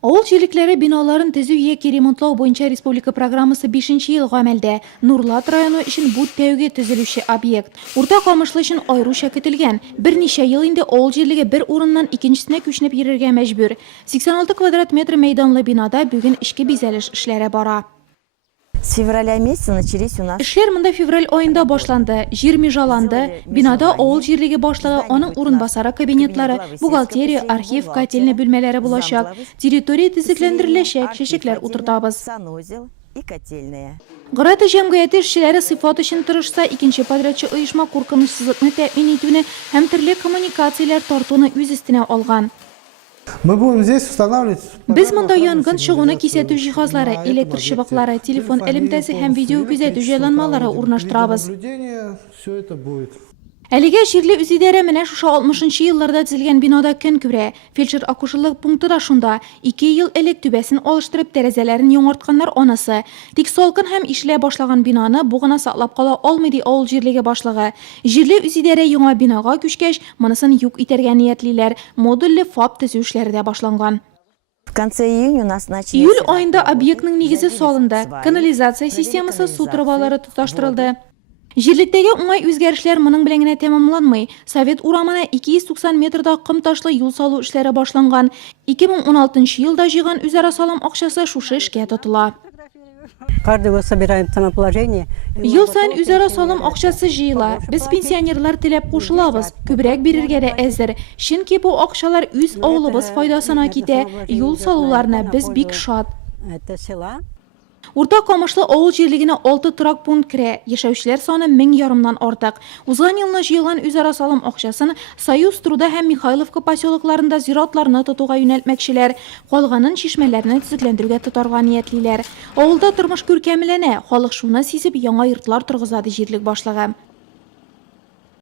Авыл җирлекләре биналарын төзү яки ремонтлау буенча республика программасы 5-нче ел гамәлдә. Нурлат районы өчен бу тәүге төзелүче объект. Урта Камышлы өчен аеруча көтелгән. Берничә ел инде авыл җирлеге бер урыннан икенчесенә күченеп йөрергә мәҗбүр. 86 квадрат метр мәйданлы бинада бүген эчке бизәлеш эшләре бара. С февраля месяца начались у нас. Эшләр монда февраль аенда башланды. Җир межаланды. Бинада авыл җирлеге башлыгы, аның урынбасары кабинетлары, бухгалтерия, архив, котельня бүлмәләре булачак. Территория төзекләндереләчәк, чәчәкләр утыртабыз. Санузел и котельная. Гыраты җәмгыяте эшчеләре сыйфат өчен тырышса, икенче подрядчы оешма куркынычсызлыкны тәэмин итүне һәм төрле коммуникацияләр тартуны үз өстенә алган. Мы будем здесь устанавливать. Без монда янгын чыгуны кисәтү җиһазлары, электр чыбыклары, телефон элемтәсе һәм видео күзәтү җайланмалары урнаштырабыз. Все это будет. Әлегә җирле үзидарә менә шушы 60-нчы елларда төзелгән бинада көн күрә. Фельдшер-акушерлык пункты да шунда. 2 ел элек түбәсен алыштырып тәрәзәләрен яңартканнар анасы. Тик салкын һәм ишлә башлаган бинаны бу гына саклап кала алмый ди авыл җирлеге башлыгы. Җирле үзидарә яңа бинага күчкәч, монысын юк итәргә ниятлиләр. Модульле ФАП төзү эшләре дә башланган. В конце июня у нас начались. Июль айында объектның нигезе салынды. Канализация системасы, су трубалары тоташтырылды. Җирлектәге уңай үзгәрешләр моның белән генә тәмамланмый. Совет урамына 290 метрда кым ташлы юл салу эшләре башланган. 2016 елда җыйган үзара салым акчасы шушы эшкә тотыла. Каждый год собираем самоположение. Ел сайын үзара салым акчасы җыела. Без пенсионерлар теләп кушылабыз. Күбрәк бирергә дә әзер. Чөнки бу акчалар үз авылыбыз файдасына китә. Юл салуларына без бик шат. Это села. Урта Камышлы авыл җирлегенә 6 торак пункт керә. Яшәүчеләр саны 1000 ярымнан артык. Узган елны җыелган үзара салым акчасын Союз Труда һәм Михайловка поселокларында зиратларны тотуга юнәлтмәкчеләр. Калганын чишмәләрне төзекләндерүгә тотарга ниятлиләр. Авылда тормыш күркәмләнә, халык шуны сизеп яңа йортлар торгызады җирлек башлыгы.